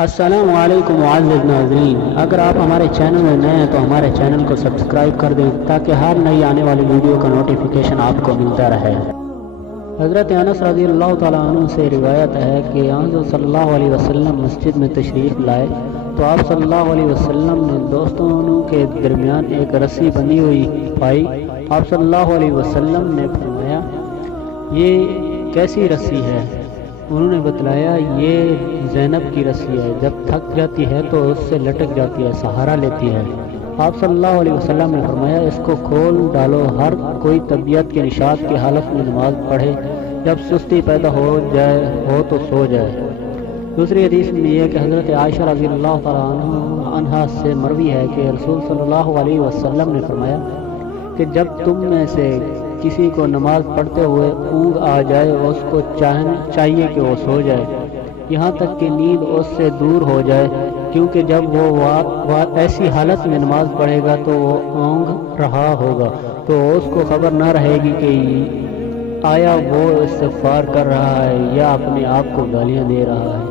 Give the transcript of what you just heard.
السلام علیکم معزز ناظرین، اگر آپ ہمارے چینل میں نئے ہیں تو ہمارے چینل کو سبسکرائب کر دیں تاکہ ہر نئی آنے والی ویڈیو کا نوٹیفیکیشن آپ کو ملتا رہے۔ حضرت انس رضی اللہ تعالیٰ عنہ سے روایت ہے کہ حضرت صلی اللہ علیہ وسلم مسجد میں تشریف لائے تو آپ صلی اللہ علیہ وسلم نے دوستوں کے درمیان ایک رسی بندھی ہوئی پائی۔ آپ صلی اللہ علیہ وسلم نے فرمایا، یہ کیسی رسی ہے؟ انہوں نے بتلایا، یہ زینب کی رسی ہے، جب تھک جاتی ہے تو اس سے لٹک جاتی ہے، سہارا لیتی ہے۔ آپ صلی اللہ علیہ وسلم نے فرمایا، اس کو کھول ڈالو، ہر کوئی طبیعت کے نشاط کی حالت میں نماز پڑھے، جب سستی پیدا ہو تو سو جائے۔ دوسری حدیث میں یہ کہ حضرت عائشہ رضی اللہ تعالیٰ عنہا سے مروی ہے کہ رسول صلی اللہ علیہ وسلم نے فرمایا کہ جب تم میں سے کسی کو نماز پڑھتے ہوئے اونگ آ جائے، اس کو چاہیے کہ وہ سو جائے یہاں تک کہ نیند اس سے دور ہو جائے، کیونکہ جب وہ ایسی حالت میں نماز پڑھے گا تو وہ اونگ رہا ہوگا تو اس کو خبر نہ رہے گی کہ آیا وہ استغفار کر رہا ہے یا اپنے آپ کو گالیاں دے رہا ہے۔